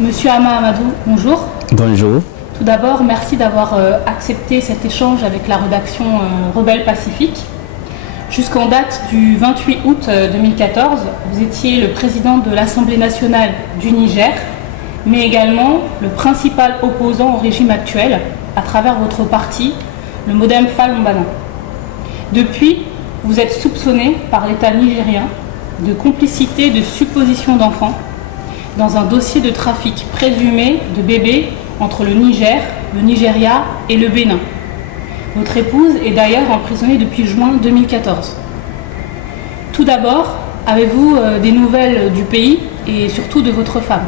Monsieur Ama Amadou, bonjour. Bonjour. Tout d'abord, merci d'avoir accepté cet échange avec la rédaction Rebelle Pacifique. Jusqu'en date du 28 août 2014, vous étiez le président de l'Assemblée nationale du Niger, mais également le principal opposant au régime actuel à travers votre parti, le Modem Fall Mbana. Depuis, vous êtes soupçonné par l'État nigérien de complicité de supposition d'enfants dans un dossier de trafic présumé de bébés entre le Niger, le Nigeria et le Bénin. Votre épouse est d'ailleurs emprisonnée depuis juin 2014. Tout d'abord, avez-vous des nouvelles du pays et surtout de votre femme?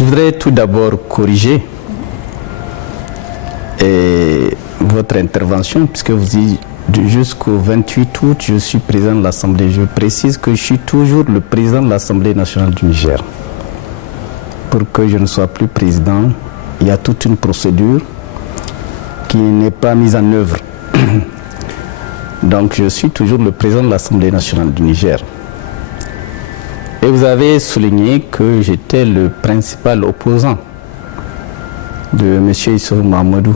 Je voudrais tout d'abord corriger votre intervention, puisque vous dites jusqu'au 28 août, je suis président de l'Assemblée. Je précise que je suis toujours le président de l'Assemblée nationale du Niger. Pour que je ne sois plus président, il y a toute une procédure qui n'est pas mise en œuvre. Donc je suis toujours le président de l'Assemblée nationale du Niger. Et vous avez souligné que j'étais le principal opposant de M. Issoufou Mahamadou.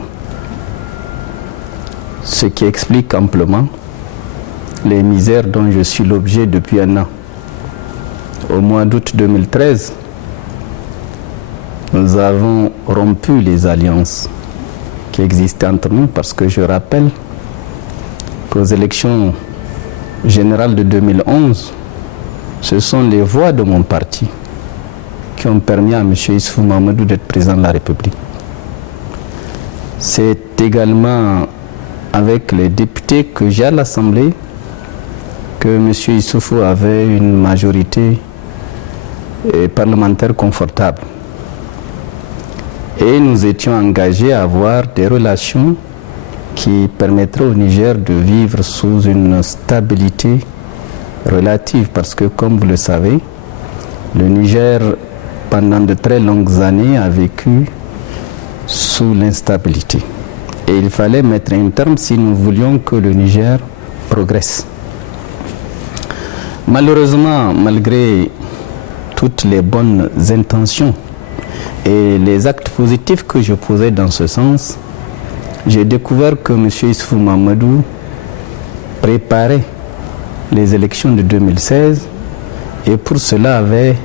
Ce qui explique amplement les misères dont je suis l'objet depuis un an. Au mois d'août 2013, nous avons rompu les alliances qui existaient entre nous parce que je rappelle qu'aux élections générales de 2011, ce sont les voix de mon parti qui ont permis à M. Issoufou Mahamadou d'être président de la République. C'est également avec les députés que j'ai à l'Assemblée que M. Issoufou avait une majorité parlementaire confortable. Et nous étions engagés à avoir des relations qui permettraient au Niger de vivre sous une stabilité relative. Parce que, comme vous le savez, le Niger, pendant de très longues années, a vécu sous l'instabilité. Et il fallait mettre un terme si nous voulions que le Niger progresse. Malheureusement, malgré toutes les bonnes intentions et les actes positifs que je posais dans ce sens, j'ai découvert que M. Issoufou Mahamadou préparait les élections de 2016 et pour cela avait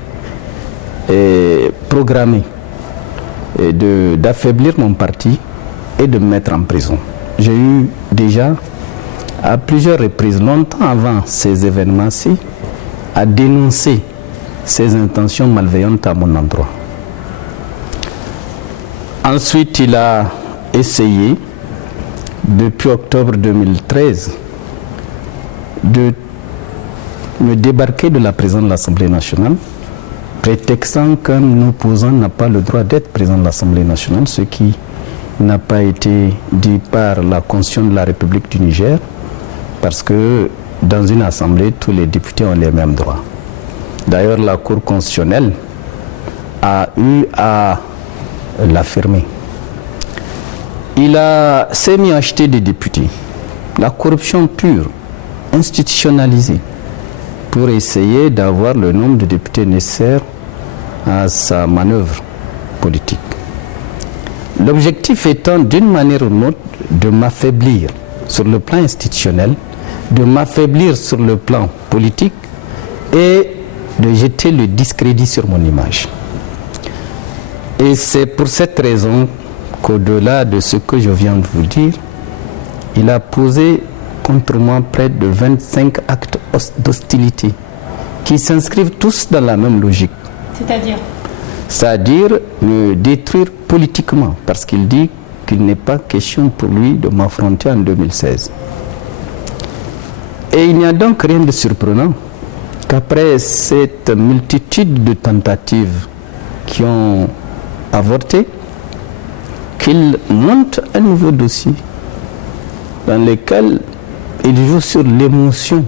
programmé d'affaiblir mon parti et de me mettre en prison. J'ai eu déjà, à plusieurs reprises, longtemps avant ces événements-ci, à dénoncer ces intentions malveillantes à mon endroit. Ensuite, il a essayé, depuis octobre 2013, de me débarquer de la présidence de l'Assemblée nationale, prétextant qu'un opposant n'a pas le droit d'être président de l'Assemblée nationale, ce qui n'a pas été dit par la Constitution de la République du Niger, parce que dans une assemblée, tous les députés ont les mêmes droits. D'ailleurs, la Cour constitutionnelle a eu à l'affirmer. Il a semi-acheté des députés, la corruption pure, institutionnalisée, pour essayer d'avoir le nombre de députés nécessaires à sa manœuvre politique. L'objectif étant d'une manière ou d'une autre de m'affaiblir sur le plan institutionnel, de m'affaiblir sur le plan politique et de jeter le discrédit sur mon image. Et c'est pour cette raison qu'au-delà de ce que je viens de vous dire, il a posé contre moi près de 25 actes d'hostilité qui s'inscrivent tous dans la même logique. C'est-à-dire me détruire politiquement, parce qu'il dit qu'il n'est pas question pour lui de m'affronter en 2016. Et il n'y a donc rien de surprenant qu'après cette multitude de tentatives qui ont avorté, qu'il monte un nouveau dossier dans lequel il joue sur l'émotion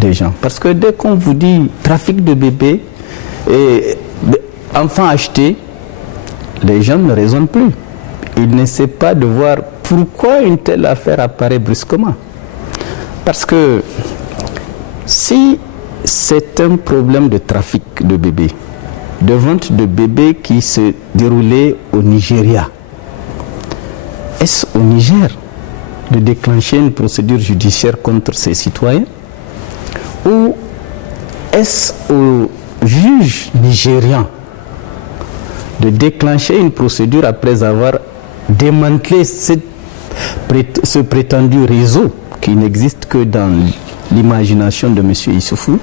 des gens. Parce que dès qu'on vous dit trafic de bébés et enfants achetés, les gens ne raisonnent plus. Ils n'essaient pas de voir pourquoi une telle affaire apparaît brusquement. Parce que si c'est un problème de trafic de bébés, de vente de bébés qui se déroulait au Nigeria. Est-ce au Niger de déclencher une procédure judiciaire contre ses citoyens? Ou est-ce au juge nigérian de déclencher une procédure après avoir démantelé ce prétendu réseau qui n'existe que dans l'imagination de M. Issoufou,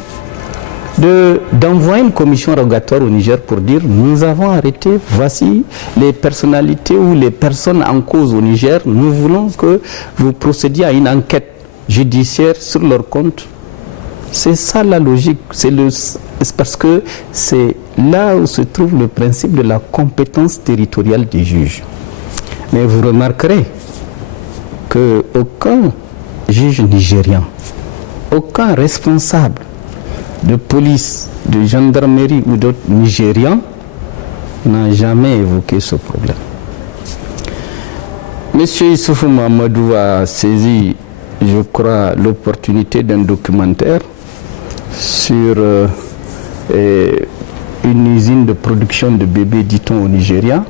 d'envoyer une commission rogatoire au Niger pour dire nous avons arrêté, voici les personnalités ou les personnes en cause au Niger, nous voulons que vous procédiez à une enquête judiciaire sur leur compte. C'est ça la logique, c'est parce que c'est là où se trouve le principe de la compétence territoriale des juges. Mais vous remarquerez qu'aucun juge nigérien, aucun responsable de police, de gendarmerie ou d'autres Nigérians n'a jamais évoqué ce problème. Monsieur Issoufou Mahamadou a saisi, je crois, l'opportunité d'un documentaire sur une usine de production de bébés, dit-on, au Nigeria.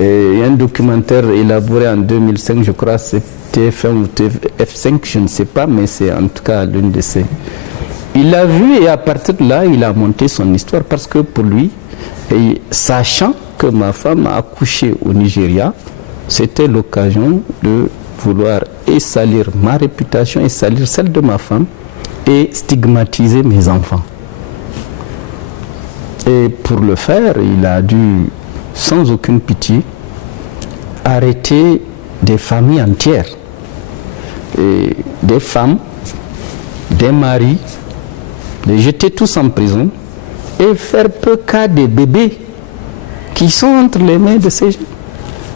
Et un documentaire élaboré en 2005, je crois, c'est TF1 ou TF5, je ne sais pas, mais c'est en tout cas l'une de ces... Il l'a vu et à partir de là, il a monté son histoire parce que pour lui, et sachant que ma femme a accouché au Nigeria, c'était l'occasion de vouloir et salir ma réputation et salir celle de ma femme et stigmatiser mes enfants. Et pour le faire, il a dû, sans aucune pitié, arrêter des familles entières, et des femmes, des maris, les jeter tous en prison et faire peu cas des bébés qui sont entre les mains de ces gens.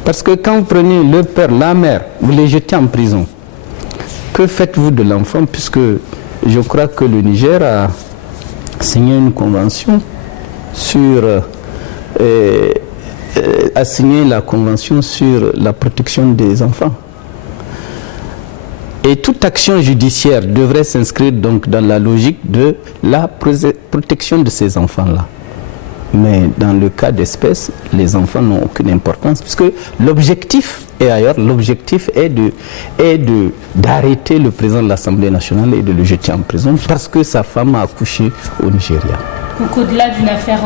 Parce que quand vous prenez le père, la mère, vous les jetez en prison, que faites-vous de l'enfant? Puisque je crois que le Niger a signé une convention sur a signé la convention sur la protection des enfants. Et toute action judiciaire devrait s'inscrire donc dans la logique de la protection de ces enfants-là. Mais dans le cas d'espèce, les enfants n'ont aucune importance puisque l'objectif est ailleurs. L'objectif est d'arrêter le président de l'Assemblée nationale et de le jeter en prison parce que sa femme a accouché au Nigeria. Donc au-delà d'une affaire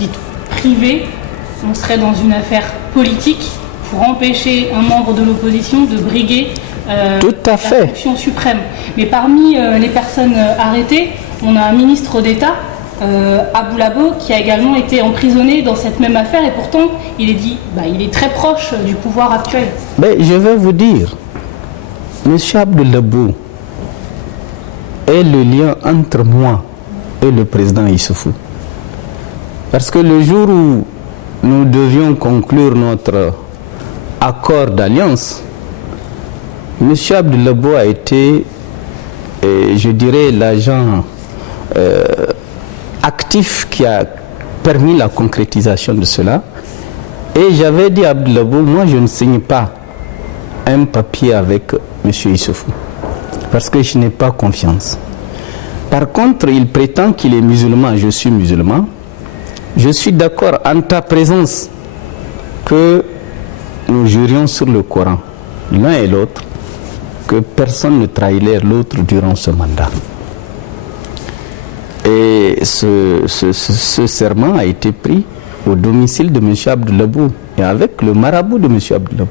dite privée, on serait dans une affaire politique pour empêcher un membre de l'opposition de briguer tout à fait. La fonction suprême. Mais parmi les personnes arrêtées, on a un ministre d'État, Abou Labo, qui a également été emprisonné dans cette même affaire et pourtant il est très proche du pouvoir actuel. Mais je vais vous dire, M. Abou Labo est le lien entre moi et le président Issoufou. Parce que le jour où nous devions conclure notre accord d'alliance, M. Abou Labo a été, je dirais, l'agent actif qui a permis la concrétisation de cela. Et j'avais dit à Abou Labo, moi je ne signe pas un papier avec M. Issoufou, parce que je n'ai pas confiance. Par contre, il prétend qu'il est musulman, je suis musulman. Je suis d'accord en ta présence que nous jurions sur le Coran, l'un et l'autre, que personne ne trahirait l'autre durant ce mandat. Et ce serment a été pris au domicile de M. Abou Labo et avec le marabout de M. Abou Labo.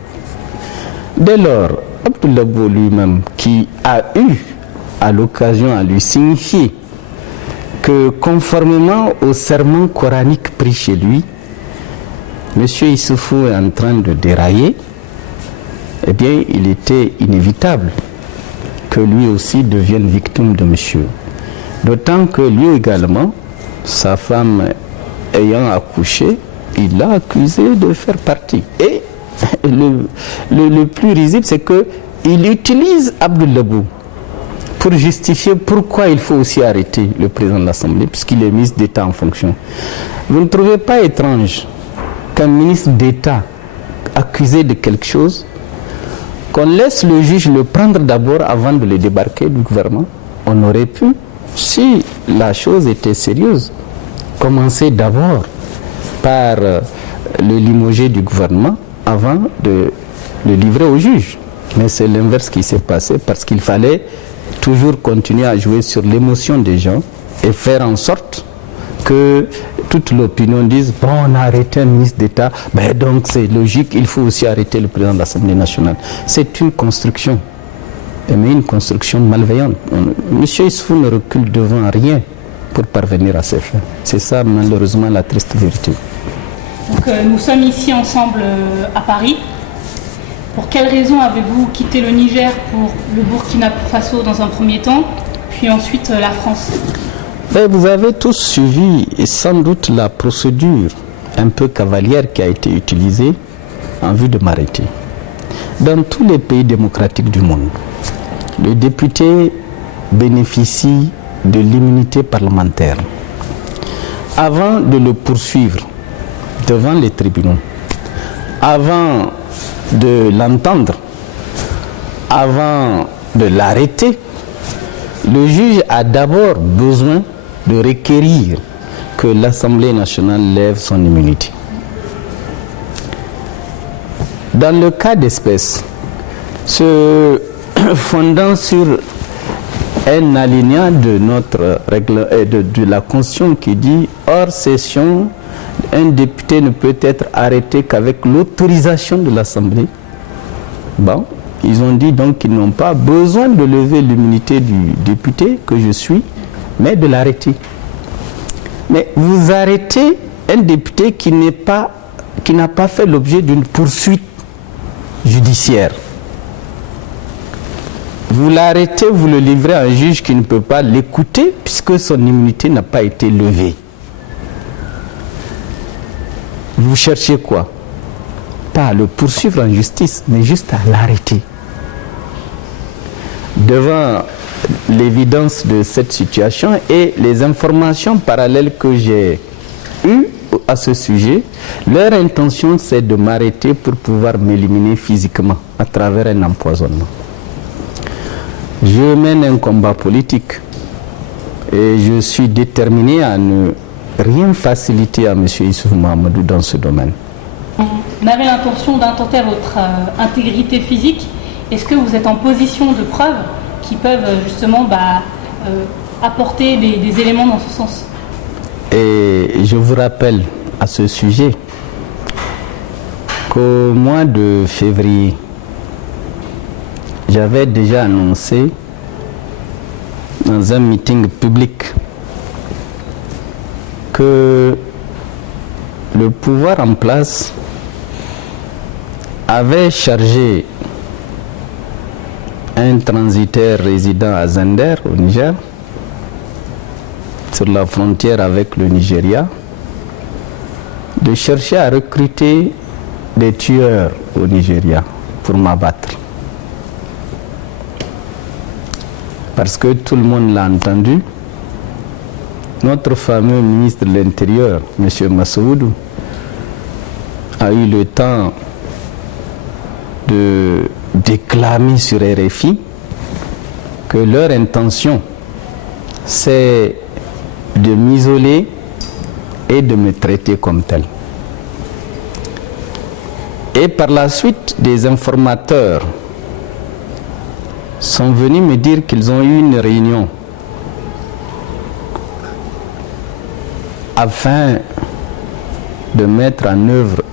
Dès lors, Abou Labo lui-même, qui a eu à l'occasion à lui signifier que conformément au serment coranique pris chez lui, M. Issoufou est en train de dérailler, eh bien, il était inévitable que lui aussi devienne victime de monsieur. D'autant que lui également, sa femme ayant accouché, il l'a accusé de faire partie. Et le plus risible, c'est qu'il utilise Abou Labo pour justifier pourquoi il faut aussi arrêter le président de l'Assemblée, puisqu'il est ministre d'État en fonction. Vous ne trouvez pas étrange qu'un ministre d'État accusé de quelque chose, qu'on laisse le juge le prendre d'abord avant de le débarquer du gouvernement? On aurait pu, si la chose était sérieuse, commencer d'abord par le limoger du gouvernement avant de le livrer au juge. Mais c'est l'inverse qui s'est passé parce qu'il fallait toujours continuer à jouer sur l'émotion des gens et faire en sorte que toute l'opinion dise bon, on a arrêté un ministre d'État, ben donc c'est logique, il faut aussi arrêter le président de l'Assemblée nationale. C'est une construction, mais une construction malveillante. Monsieur Issoufou ne recule devant rien pour parvenir à ses fins. C'est ça malheureusement la triste vérité. Donc nous sommes ici ensemble à Paris. Pour quelles raisons avez-vous quitté le Niger pour le Burkina Faso dans un premier temps, puis ensuite la France? Vous avez tous suivi et sans doute la procédure un peu cavalière qui a été utilisée en vue de m'arrêter. Dans tous les pays démocratiques du monde, le député bénéficie de l'immunité parlementaire. Avant de le poursuivre devant les tribunaux, avant de l'entendre, avant de l'arrêter, le juge a d'abord besoin de requérir que l'Assemblée nationale lève son immunité. Dans le cas d'espèce, se fondant sur un alinéa de notre règle de la Constitution qui dit hors session, un député ne peut être arrêté qu'avec l'autorisation de l'Assemblée. Bon, ils ont dit donc qu'ils n'ont pas besoin de lever l'immunité du député que je suis, mais de l'arrêter. Mais vous arrêtez un député qui n'a pas fait l'objet d'une poursuite judiciaire. Vous l'arrêtez, vous le livrez à un juge qui ne peut pas l'écouter puisque son immunité n'a pas été levée. Vous cherchez quoi? Pas à le poursuivre en justice, mais juste à l'arrêter. Devant l'évidence de cette situation et les informations parallèles que j'ai eues à ce sujet, leur intention c'est de m'arrêter pour pouvoir m'éliminer physiquement à travers un empoisonnement. Je mène un combat politique et je suis déterminé à ne rien faciliter à M. Issoufou Mahamadou dans ce domaine. Vous avez l'intention d'intenter votre intégrité physique. Est-ce que vous êtes en position de preuve qui peuvent justement apporter des éléments dans ce sens? Et je vous rappelle à ce sujet qu'au mois de février, j'avais déjà annoncé dans un meeting public que le pouvoir en place avait chargé un transitaire résident à Zender, au Niger, sur la frontière avec le Nigeria, de chercher à recruter des tueurs au Nigeria pour m'abattre. Parce que tout le monde l'a entendu, notre fameux ministre de l'Intérieur, M. Massoudou, a eu le temps de déclamer sur RFI que leur intention, c'est de m'isoler et de me traiter comme tel. Et par la suite, des informateurs sont venus me dire qu'ils ont eu une réunion afin de mettre en œuvre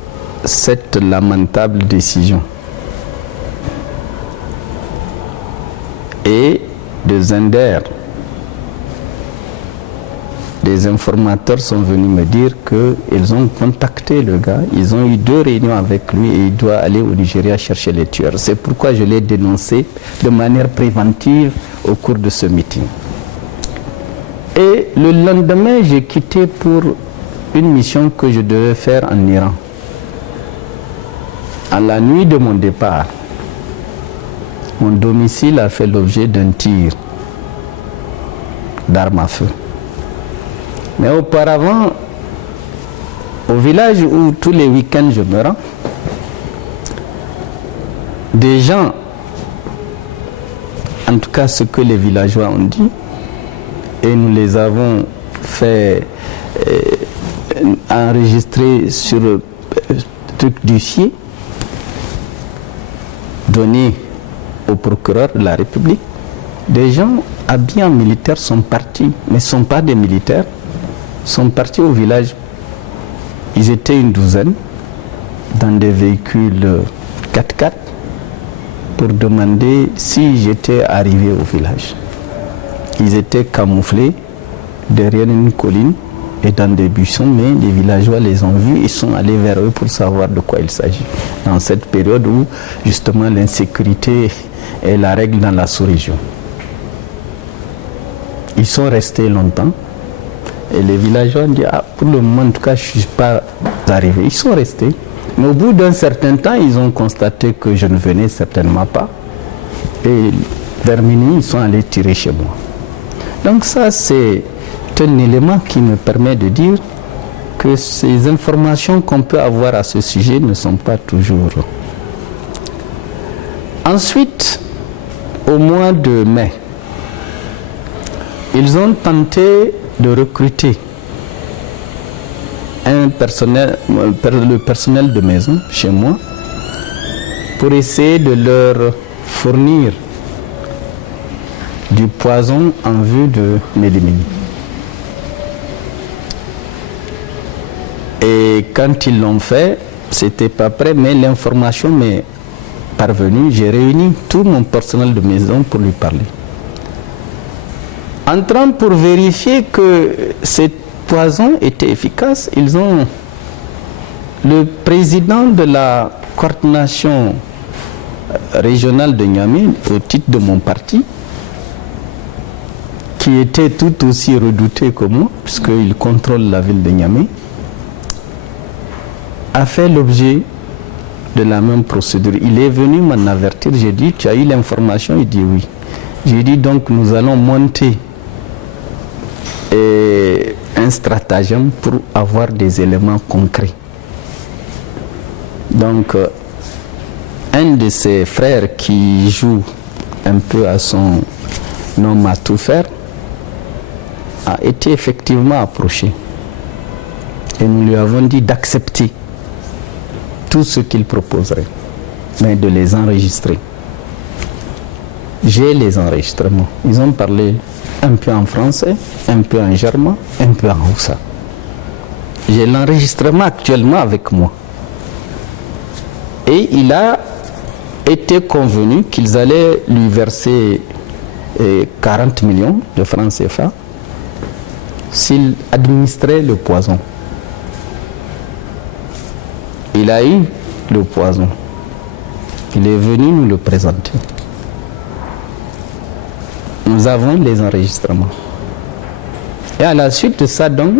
cette lamentable décision. Et de Zender, des informateurs sont venus me dire qu'ils ont contacté le gars, ils ont eu 2 réunions avec lui et il doit aller au Nigeria chercher les tueurs. C'est pourquoi je l'ai dénoncé de manière préventive au cours de ce meeting. Et le lendemain, j'ai quitté pour une mission que je devais faire en Iran. À la nuit de mon départ, mon domicile a fait l'objet d'un tir d'arme à feu. Mais auparavant, au village où tous les week-ends je me rends, des gens, en tout cas ce que les villageois ont dit, et nous les avons fait enregistrés sur le truc d'huissier donné au procureur de la République. Des gens habillés en militaire sont partis, mais ne sont pas des militaires, sont partis au village. Ils étaient une douzaine dans des véhicules 4x4 pour demander si j'étais arrivé au village. Ils étaient camouflés derrière une colline et dans des buissons, mais les villageois les ont vus et sont allés vers eux pour savoir de quoi il s'agit. Dans cette période où justement l'insécurité est la règle dans la sous-région. Ils sont restés longtemps et les villageois ont dit pour le moment en tout cas je ne suis pas arrivé. Ils sont restés. Mais au bout d'un certain temps, ils ont constaté que je ne venais certainement pas. Et vers minuit, ils sont allés tirer chez moi. Donc ça, c'est un élément qui me permet de dire que ces informations qu'on peut avoir à ce sujet ne sont pas toujours. Ensuite, au mois de mai, ils ont tenté de recruter le personnel de maison chez moi pour essayer de leur fournir du poison en vue de m'éliminer. Et quand ils l'ont fait, c'était pas prêt, mais l'information m'est parvenue. J'ai réuni tout mon personnel de maison pour lui parler. Entrant pour vérifier que cette poison était efficace, ils ont le président de la coordination régionale de Niamey au titre de mon parti, qui était tout aussi redouté que moi puisqu'il contrôle la ville de Niamey, a fait l'objet de la même procédure. Il est venu m'en avertir. J'ai dit tu as eu l'information? Il dit oui. J'ai dit donc nous allons monter un stratagème pour avoir des éléments concrets. Donc, un de ses frères qui joue un peu à son homme à tout faire a été effectivement approché. Et nous lui avons dit d'accepter tout ce qu'il proposerait, mais de les enregistrer. J'ai les enregistrements. Ils ont parlé un peu en français, un peu en germain, un peu en haussa. J'ai l'enregistrement actuellement avec moi. Et il a été convenu qu'ils allaient lui verser 40 millions de francs CFA s'il administrait le poison. Il a eu le poison. Il est venu nous le présenter. Nous avons les enregistrements. Et à la suite de ça, donc,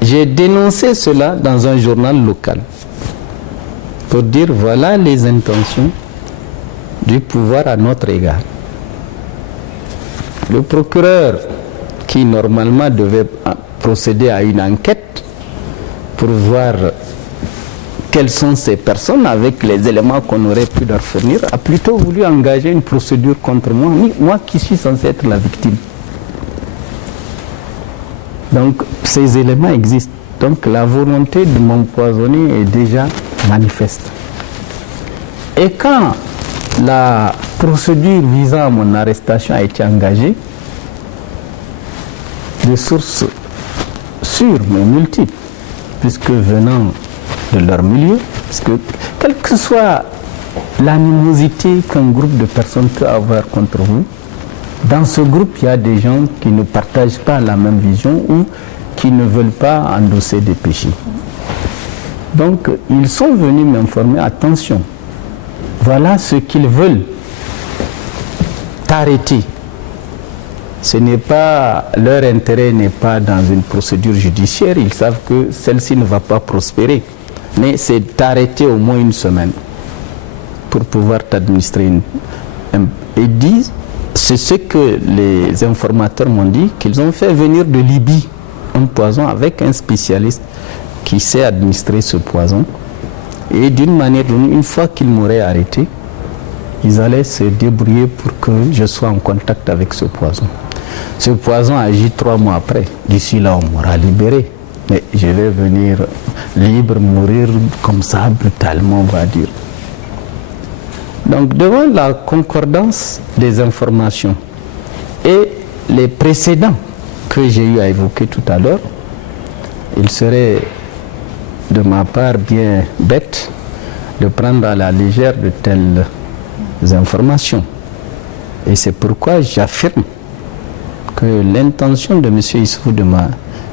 j'ai dénoncé cela dans un journal local pour dire voilà les intentions du pouvoir à notre égard. Le procureur, qui normalement devait procéder à une enquête pour voir quelles sont ces personnes avec les éléments qu'on aurait pu leur fournir, a plutôt voulu engager une procédure contre moi, moi qui suis censé être la victime. Donc ces éléments existent. Donc la volonté de m'empoisonner est déjà manifeste. Et quand la procédure visant à mon arrestation a été engagée, de sources sûres mais multiples, puisque venant de leur milieu, parce que quelle que soit l'animosité qu'un groupe de personnes peut avoir contre vous, dans ce groupe, il y a des gens qui ne partagent pas la même vision ou qui ne veulent pas endosser des péchés. Donc, ils sont venus m'informer, attention, voilà ce qu'ils veulent t'arrêter. Ce n'est pas, leur intérêt n'est pas dans une procédure judiciaire, ils savent que celle-ci ne va pas prospérer. Mais c'est t'arrêter au moins une semaine pour pouvoir t'administrer et disent, c'est ce que les informateurs m'ont dit, qu'ils ont fait venir de Libye un poison avec un spécialiste qui sait administrer ce poison. Et d'une manière donnée, une fois qu'ils m'auraient arrêté, ils allaient se débrouiller pour que je sois en contact avec ce poison. Ce poison agit 3 mois après. D'ici là, on m'aura libéré. mais je vais venir libre, mourir comme ça, brutalement, on va dire. Donc, devant la concordance des informations et les précédents que j'ai eu à évoquer tout à l'heure, il serait de ma part bien bête de prendre à la légère de telles informations. Et c'est pourquoi j'affirme que l'intention de M. Issoufou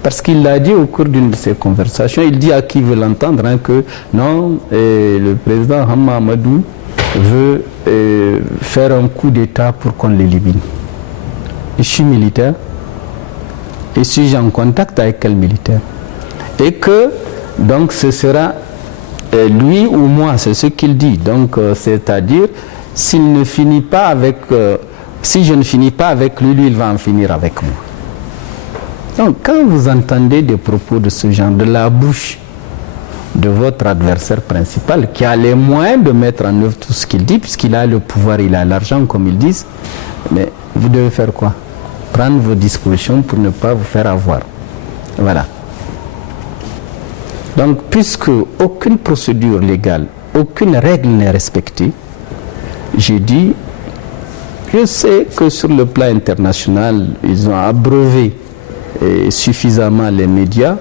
parce qu'il l'a dit au cours d'une de ses conversations, il dit à qui veut l'entendre que non, le président Hama Amadou veut faire un coup d'État pour qu'on l'élimine. Je suis militaire et suis en contact avec quel militaire? Et que donc ce sera lui ou moi, c'est ce qu'il dit. Donc c'est-à-dire s'il ne finit pas avec si je ne finis pas avec lui, lui il va en finir avec moi. Donc quand vous entendez des propos de ce genre de la bouche de votre adversaire principal qui a les moyens de mettre en œuvre tout ce qu'il dit, puisqu'il a le pouvoir, il a l'argent comme ils disent, mais vous devez faire quoi? Prendre vos dispositions pour ne pas vous faire avoir. Voilà. Donc puisque aucune procédure légale, aucune règle n'est respectée, j'ai dit, je sais que sur le plan international, ils ont abreuvé suffisamment les médias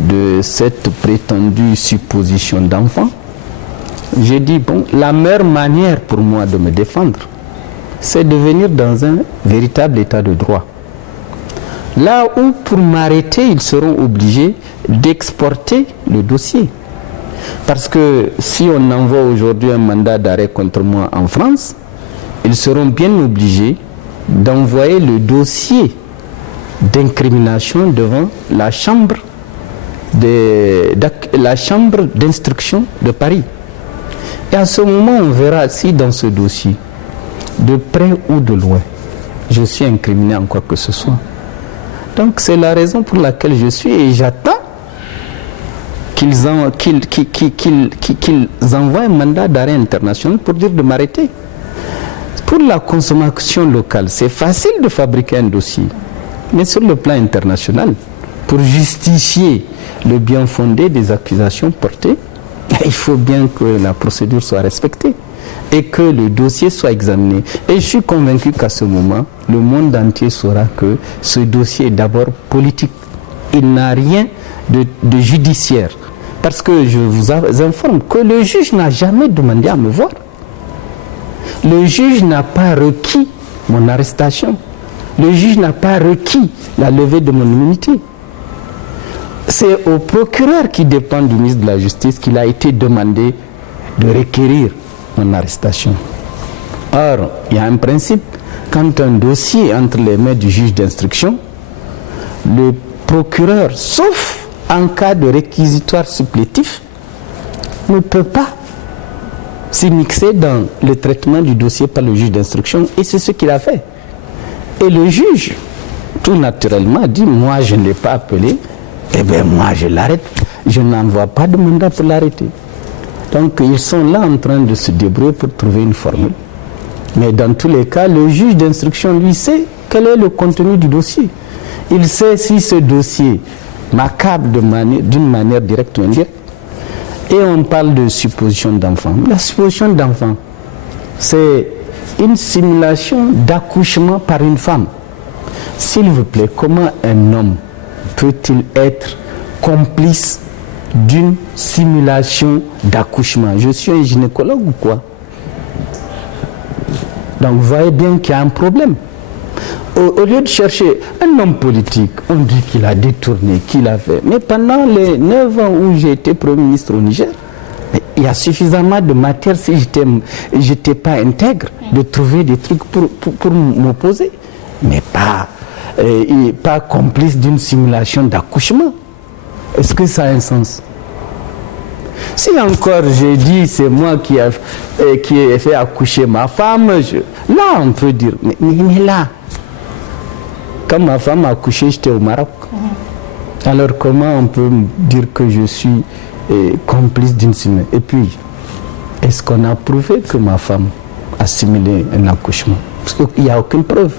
de cette prétendue supposition d'enfant. J'ai dit, bon, la meilleure manière pour moi de me défendre, c'est de venir dans un véritable état de droit. Là où, pour m'arrêter, ils seront obligés d'exporter le dossier. Parce que si on envoie aujourd'hui un mandat d'arrêt contre moi en France, ils seront bien obligés d'envoyer le dossier d'incrimination devant la chambre d'instruction de Paris. Et à ce moment, on verra si dans ce dossier, de près ou de loin, je suis incriminé en quoi que ce soit. Donc c'est la raison pour laquelle je suis et j'attends qu'ils envoient un mandat d'arrêt international pour dire de m'arrêter. Pour la consommation locale, c'est facile de fabriquer un dossier. Mais sur le plan international, pour justifier le bien fondé des accusations portées, il faut bien que la procédure soit respectée et que le dossier soit examiné. Et je suis convaincu qu'à ce moment, le monde entier saura que ce dossier est d'abord politique. Il n'a rien de judiciaire. Parce que je vous informe que le juge n'a jamais demandé à me voir. Le juge n'a pas requis mon arrestation. Le juge n'a pas requis la levée de mon immunité. C'est au procureur qui dépend du ministre de la Justice qu'il a été demandé de requérir mon arrestation. Or, il y a un principe, quand un dossier est entre les mains du juge d'instruction, le procureur, sauf en cas de réquisitoire supplétif, ne peut pas s'immiscer dans le traitement du dossier par le juge d'instruction, et c'est ce qu'il a fait. Et le juge, tout naturellement, a dit, moi je ne l'ai pas appelé, eh bien moi je l'arrête, je n'envoie pas de mandat pour l'arrêter. Donc ils sont là en train de se débrouiller pour trouver une formule. Mais dans tous les cas, le juge d'instruction, lui, sait quel est le contenu du dossier. Il sait si ce dossier m'accable d'une manière directe ou indirecte. Et on parle de supposition d'enfant. La supposition d'enfant, c'est une simulation d'accouchement par une femme. S'il vous plaît, comment un homme peut-il être complice d'une simulation d'accouchement? Je suis un gynécologue ou quoi? Donc vous voyez bien qu'il y a un problème. Au lieu de chercher un homme politique, on dit qu'il a détourné, qu'il a fait. Mais pendant les 9 ans où j'ai été Premier ministre au Niger, il y a suffisamment de matière, si je n'étais pas intègre, de trouver des trucs pour m'opposer. Mais pas complice d'une simulation d'accouchement. Est-ce que ça a un sens? Si encore j'ai dit c'est moi qui ai fait accoucher ma femme, là on peut dire, mais là, quand ma femme a accouché, j'étais au Maroc. Alors comment on peut dire que je suis complice d'une simulation? Et puis, est-ce qu'on a prouvé que ma femme a simulé un accouchement? Parce qu'il n'y a aucune preuve.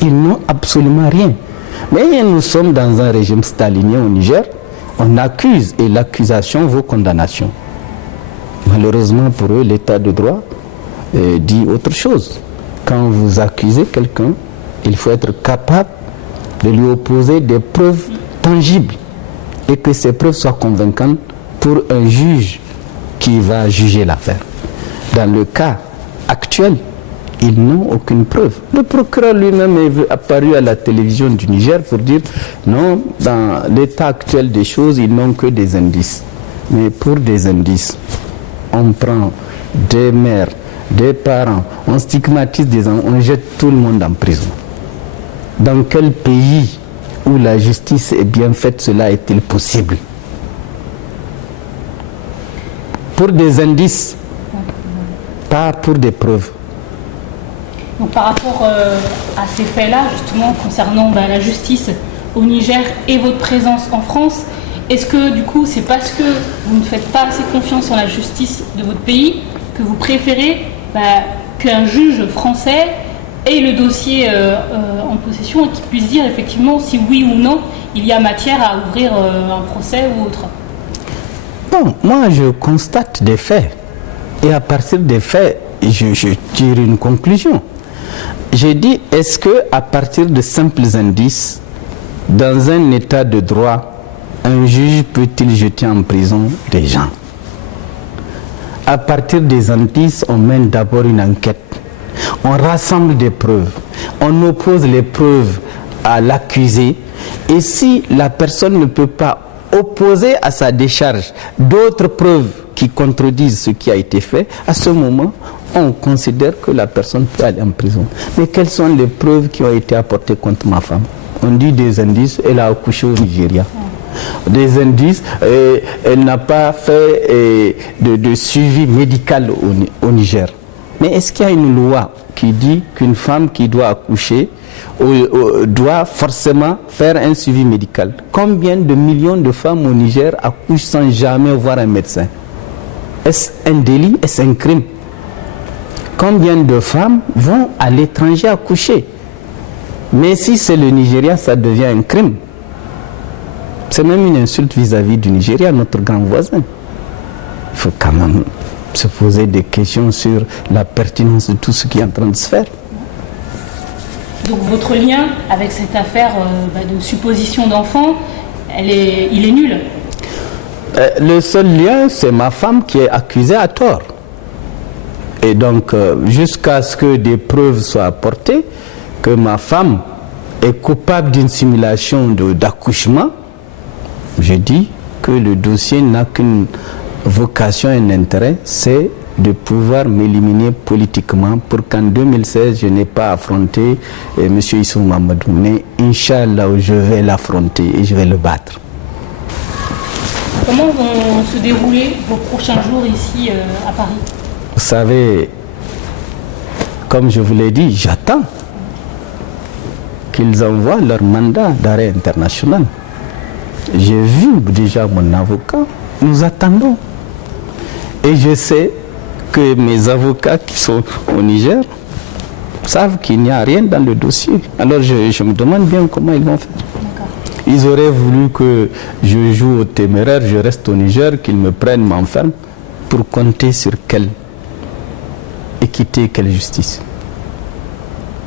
Ils n'ont absolument rien. Mais nous sommes dans un régime stalinien au Niger. On accuse et l'accusation vaut condamnation. Malheureusement pour eux, l'état de droit dit autre chose. Quand vous accusez quelqu'un, il faut être capable de lui opposer des preuves tangibles et que ces preuves soient convaincantes pour un juge qui va juger l'affaire. Dans le cas actuel, ils n'ont aucune preuve. Le procureur lui-même est apparu à la télévision du Niger pour dire non, dans l'état actuel des choses, ils n'ont que des indices. Mais pour des indices, on prend des mères, des parents, on stigmatise des enfants, on jette tout le monde en prison. Dans quel pays où la justice est bien faite, cela est-il possible? Pour des indices, pas pour des preuves. Donc, par rapport à ces faits-là, justement, concernant la justice au Niger et votre présence en France, est-ce que du coup c'est parce que vous ne faites pas assez confiance en la justice de votre pays que vous préférez qu'un juge français ait le dossier en possession et qu'il puisse dire effectivement si oui ou non il y a matière à ouvrir un procès ou autre? Non, moi je constate des faits et à partir des faits je tire une conclusion. J'ai dit, est-ce que à partir de simples indices, dans un état de droit, un juge peut-il jeter en prison des gens? À partir des indices, on mène d'abord une enquête. On rassemble des preuves. On oppose les preuves à l'accusé. Et si la personne ne peut pas opposer à sa décharge d'autres preuves qui contredisent ce qui a été fait, à ce moment, on considère que la personne peut aller en prison. Mais quelles sont les preuves qui ont été apportées contre ma femme? On dit des indices, elle a accouché au Nigeria. Des indices, elle n'a pas fait de suivi médical au Niger. Mais est-ce qu'il y a une loi qui dit qu'une femme qui doit accoucher doit forcément faire un suivi médical? Combien de millions de femmes au Niger accouchent sans jamais voir un médecin? Est-ce un délit? Est-ce un crime? Combien de femmes vont à l'étranger accoucher? Mais si c'est le Nigeria, ça devient un crime. C'est même une insulte vis-à-vis du Nigeria, notre grand voisin. Il faut quand même se poser des questions sur la pertinence de tout ce qui est en train de se faire. Donc votre lien avec cette affaire de supposition d'enfant, il est nul? Le seul lien, c'est ma femme qui est accusée à tort. Et donc, jusqu'à ce que des preuves soient apportées, que ma femme est coupable d'une simulation d'accouchement, je dis que le dossier n'a qu'une vocation et un intérêt, c'est de pouvoir m'éliminer politiquement pour qu'en 2016, je n'ai pas affronté M. Issou Mamadou. Mais Inch'Allah, je vais l'affronter et je vais le battre. Comment vont se dérouler vos prochains jours ici à Paris? Vous savez, comme je vous l'ai dit, j'attends qu'ils envoient leur mandat d'arrêt international. J'ai vu déjà mon avocat, nous attendons. Et je sais que mes avocats qui sont au Niger savent qu'il n'y a rien dans le dossier. Alors je me demande bien comment ils vont faire. Ils auraient voulu que je joue au téméraire, je reste au Niger, qu'ils me prennent, m'enferment, pour compter sur quelle équité, quelle justice.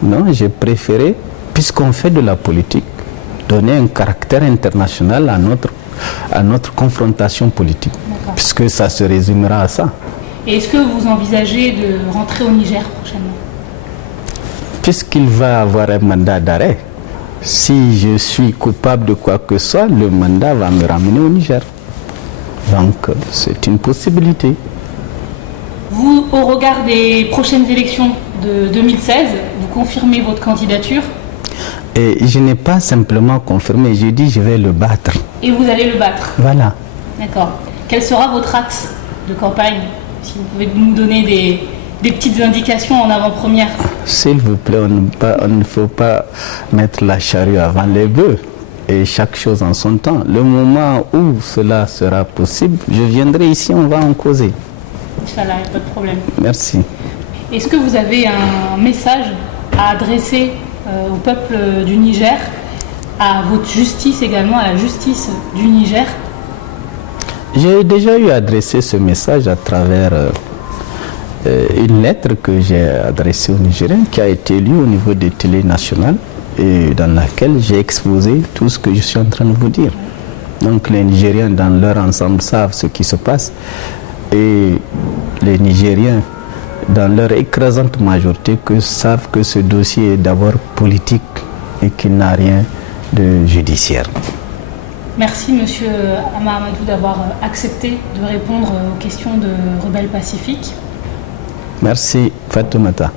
Non, j'ai préféré, puisqu'on fait de la politique, donner un caractère international à notre confrontation politique, puisque ça se résumera à ça. Et est-ce que vous envisagez de rentrer au Niger prochainement? Puisqu'il va avoir un mandat d'arrêt, si je suis coupable de quoi que ce soit, le mandat va me ramener au Niger. Donc, c'est une possibilité. Vous, au regard des prochaines élections de 2016, vous confirmez votre candidature? Et je n'ai pas simplement confirmé, j'ai dit je vais le battre. Et vous allez le battre? Voilà. D'accord. Quel sera votre axe de campagne? Si vous pouvez nous donner des petites indications en avant-première. S'il vous plaît, on ne faut pas mettre la charrue avant les bœufs. Et chaque chose en son temps. Le moment où cela sera possible, je viendrai ici, on va en causer. Inch'Allah, pas de problème. Merci. Est-ce que vous avez un message à adresser au peuple du Niger à votre justice également, à la justice du Niger? J'ai déjà eu adressé ce message à travers une lettre que j'ai adressée aux Nigériens qui a été lue au niveau des télés nationales et dans laquelle j'ai exposé tout ce que je suis en train de vous dire. Donc les Nigériens dans leur ensemble savent ce qui se passe et les Nigériens dans leur écrasante majorité savent que ce dossier est d'abord politique et qu'il n'a rien de judiciaire. Merci Monsieur Ama Amadou d'avoir accepté de répondre aux questions de Rebelle Pacifique. Merci Fatoumata.